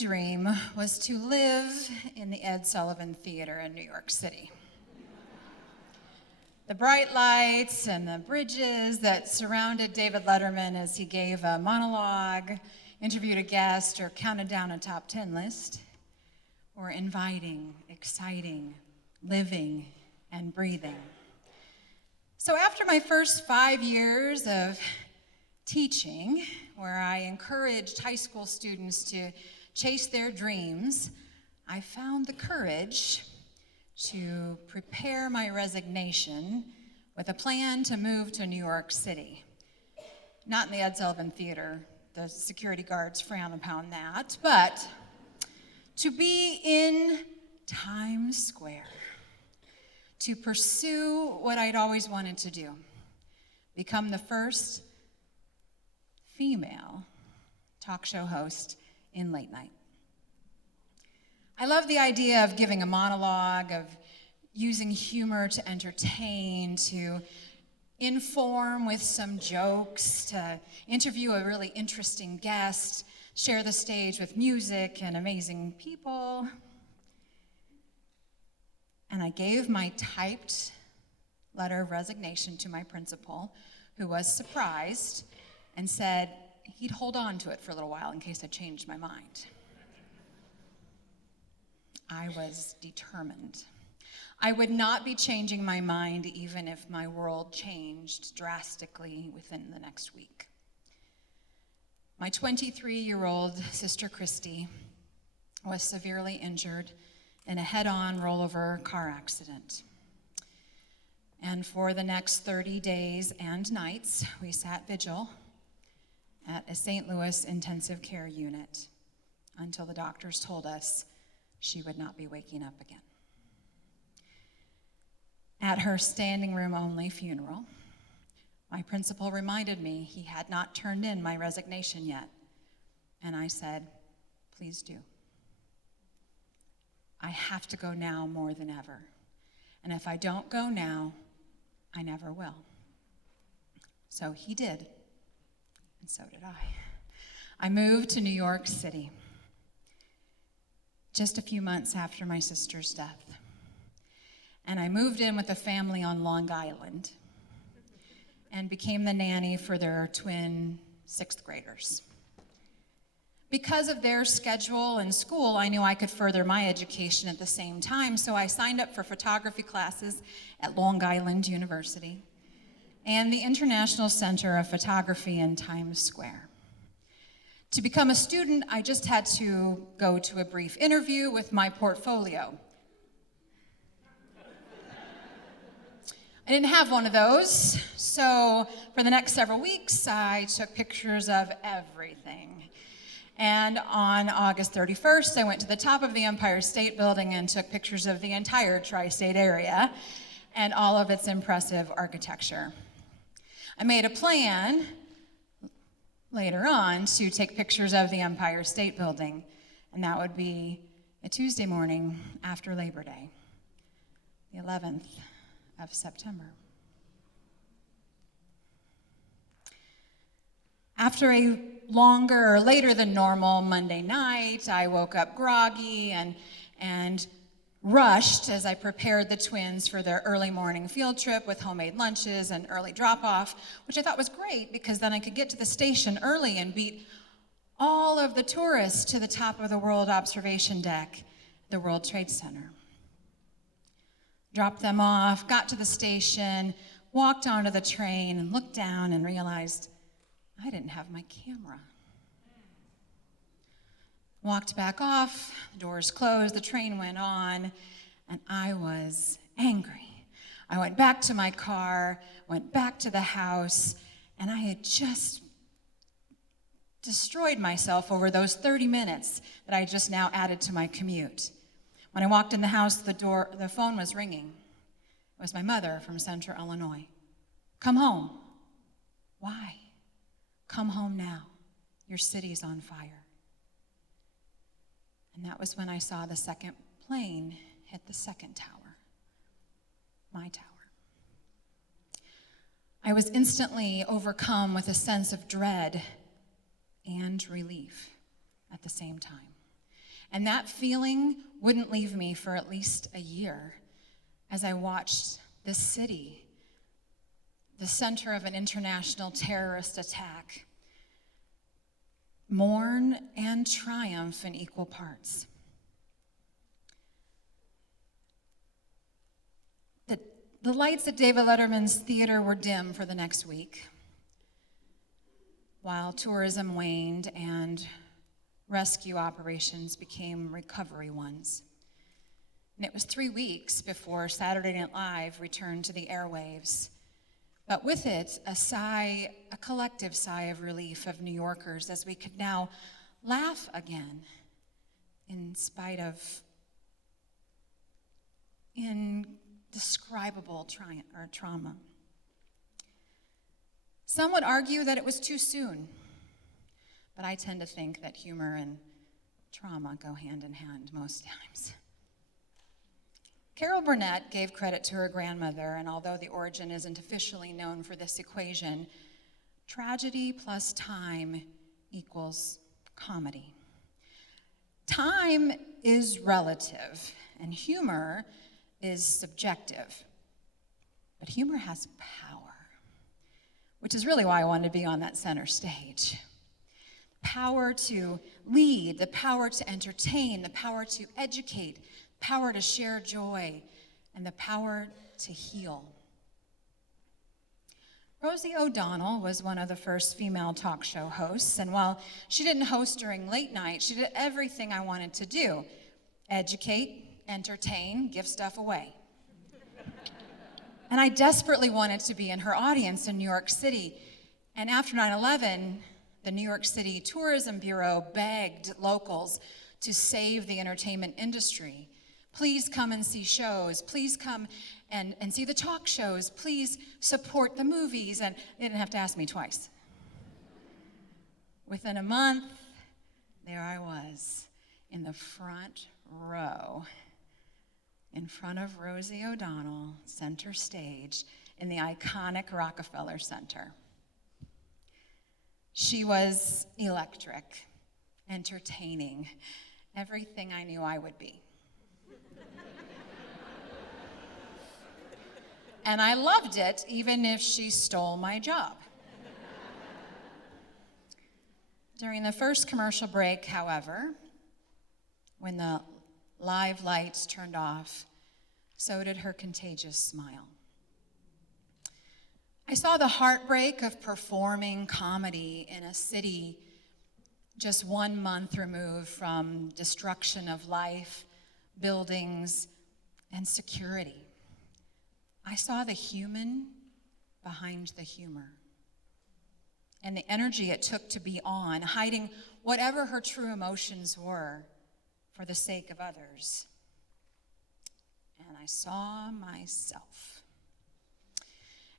dream was to live in the Ed Sullivan Theater in New York City. The bright lights and the bridges that surrounded David Letterman as he gave a monologue, interviewed a guest, or counted down a top 10 list were inviting, exciting, living, and breathing. So after my first 5 years of teaching, where I encouraged high school students to chase their dreams, I found the courage to prepare my resignation with a plan to move to New York City. Not in the Ed Sullivan Theater, the security guards frown upon that, but to be in Times Square, to pursue what I'd always wanted to do, become the first female talk show host in late night. I love the idea of giving a monologue, of using humor to entertain, to inform with some jokes, to interview a really interesting guest, share the stage with music and amazing people. And I gave my typed letter of resignation to my principal, who was surprised and said he'd hold on to it for a little while in case I changed my mind. I was determined. I would not be changing my mind even if my world changed drastically within the next week. My 23-year-old sister Christy was severely injured in a head-on rollover car accident. And for the next 30 days and nights, we sat vigil at a St. Louis intensive care unit until the doctors told us she would not be waking up again. At her standing room only funeral, my principal reminded me he had not turned in my resignation yet. And I said, please do. I have to go now more than ever. And if I don't go now, I never will. So he did, and so did I. I moved to New York City just a few months after my sister's death. And I moved in with a family on Long Island and became the nanny for their twin 6th graders. Because of their schedule and school, I knew I could further my education at the same time, so I signed up for photography classes at Long Island University and the International Center of Photography in Times Square. To become a student, I just had to go to a brief interview with my portfolio. I didn't have one of those, so for the next several weeks, I took pictures of everything. And on August 31st, I went to the top of the Empire State Building and took pictures of the entire tri-state area and all of its impressive architecture. I made a plan later on to take pictures of the Empire State Building, and that would be a Tuesday morning after Labor Day, the 11th of September. After a longer or later than normal Monday night, I woke up groggy and rushed as I prepared the twins for their early morning field trip with homemade lunches and early drop-off, which I thought was great because then I could get to the station early and beat all of the tourists to the top of the World Observation Deck, the World Trade Center. Dropped them off, got to the station, walked onto the train, and looked down and realized I didn't have my camera. Walked back off, the doors closed, the train went on, and I was angry. I went back to my car, went back to the house, and I had just destroyed myself over those 30 minutes that I just now added to my commute. When I walked in the house, the phone was ringing. It was my mother from Central Illinois. Come home. Why? Come home now. Your city's on fire. And that was when I saw the second plane hit the second tower, my tower. I was instantly overcome with a sense of dread and relief at the same time. And that feeling wouldn't leave me for at least a year as I watched this city, the center of an international terrorist attack, mourn and triumph in equal parts. The lights at David Letterman's theater were dim for the next week, while tourism waned and rescue operations became recovery ones. And it was 3 weeks before Saturday Night Live returned to the airwaves. But with it, a collective sigh of relief of New Yorkers as we could now laugh again in spite of indescribable trauma. Some would argue that it was too soon, but I tend to think that humor and trauma go hand in hand most times. Carol Burnett gave credit to her grandmother, and although the origin isn't officially known for this equation, tragedy plus time equals comedy. Time is relative, and humor is subjective, but humor has power, which is really why I wanted to be on that center stage. Power to lead, the power to entertain, the power to educate, power to share joy, and the power to heal. Rosie O'Donnell was one of the first female talk show hosts, and while she didn't host during late night, she did everything I wanted to do: educate, entertain, give stuff away. And I desperately wanted to be in her audience in New York City. And after 9/11, the New York City Tourism Bureau begged locals to save the entertainment industry. Please come and see shows. Please come and see the talk shows. Please support the movies. And they didn't have to ask me twice. Within a month, there I was in the front row, in front of Rosie O'Donnell, center stage, in the iconic Rockefeller Center. She was electric, entertaining, everything I knew I would be. And I loved it, even if she stole my job. During the first commercial break, however, when the live lights turned off, so did her contagious smile. I saw the heartbreak of performing comedy in a city just 1 month removed from destruction of life, buildings, and security. I saw the human behind the humor and the energy it took to be on, hiding whatever her true emotions were for the sake of others. And I saw myself.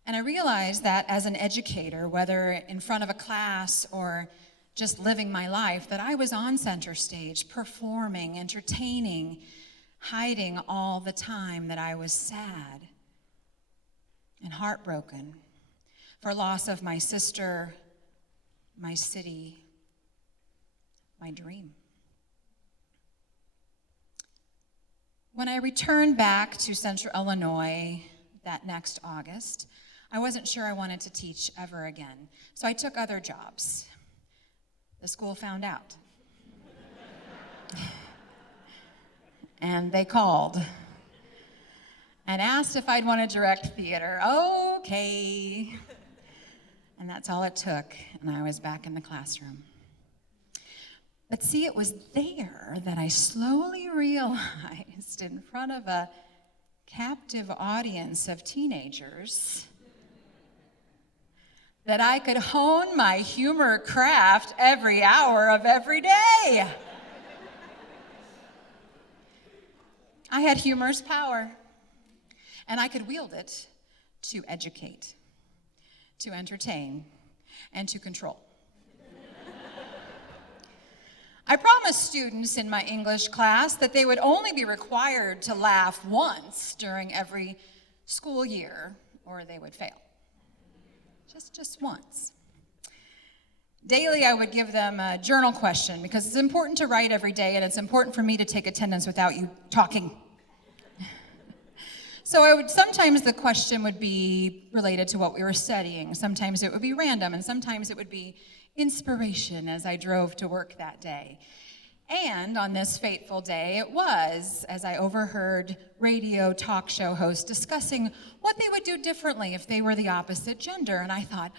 And I realized that as an educator, whether in front of a class or just living my life, that I was on center stage, performing, entertaining, hiding all the time that I was sad and heartbroken for loss of my sister, my city, my dream. When I returned back to Central Illinois that next August, I wasn't sure I wanted to teach ever again, so I took other jobs. The school found out. And they called and asked if I'd want to direct theater. Okay. And that's all it took, and I was back in the classroom. But see, it was there that I slowly realized, in front of a captive audience of teenagers, that I could hone my humor craft every hour of every day. I had humor's power, and I could wield it to educate, to entertain, and to control. I promised students in my English class that they would only be required to laugh once during every school year, or they would fail. Just once. Daily, I would give them a journal question because it's important to write every day and it's important for me to take attendance without you talking. So sometimes the question would be related to what we were studying. Sometimes it would be random, and sometimes it would be inspiration as I drove to work that day. And on this fateful day, it was, as I overheard radio talk show hosts discussing what they would do differently if they were the opposite gender. And I thought,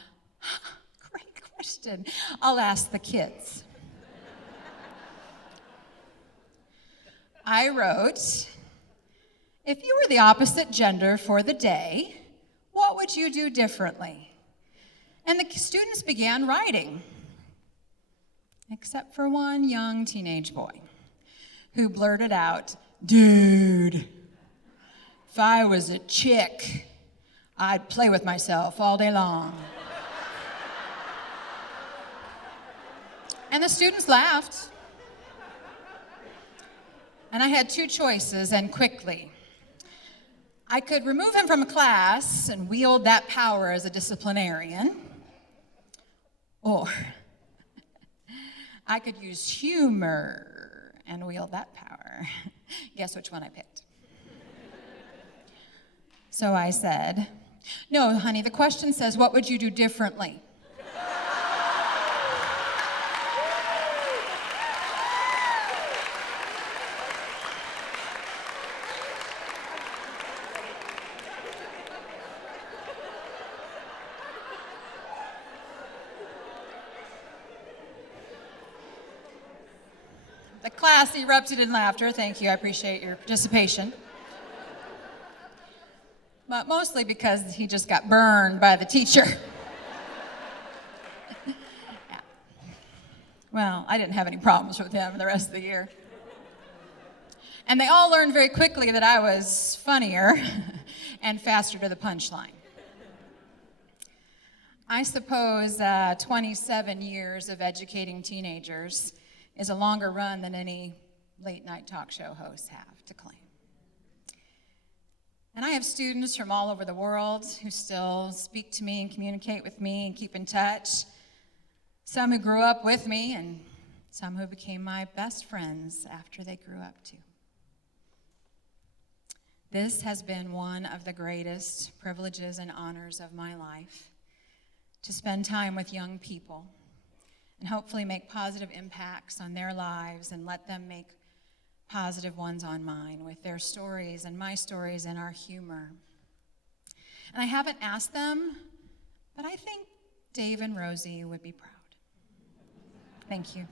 great question. I'll ask the kids. I wrote, if you were the opposite gender for the day, what would you do differently? And the students began writing, except for one young teenage boy who blurted out, dude, if I was a chick, I'd play with myself all day long. And the students laughed. And I had two choices, and quickly. I could remove him from class and wield that power as a disciplinarian, or I could use humor and wield that power. Guess which one I picked? So I said, no, honey, the question says, what would you do differently? The class erupted in laughter. Thank you, I appreciate your participation. But mostly because he just got burned by the teacher. Yeah. Well, I didn't have any problems with him the rest of the year. And they all learned very quickly that I was funnier and faster to the punchline. I suppose 27 years of educating teenagers is a longer run than any late-night talk show hosts have to claim. And I have students from all over the world who still speak to me and communicate with me and keep in touch. Some who grew up with me and some who became my best friends after they grew up too. This has been one of the greatest privileges and honors of my life, to spend time with young people and hopefully make positive impacts on their lives and let them make positive ones on mine with their stories and my stories and our humor. And I haven't asked them, but I think Dave and Rosie would be proud. Thank you.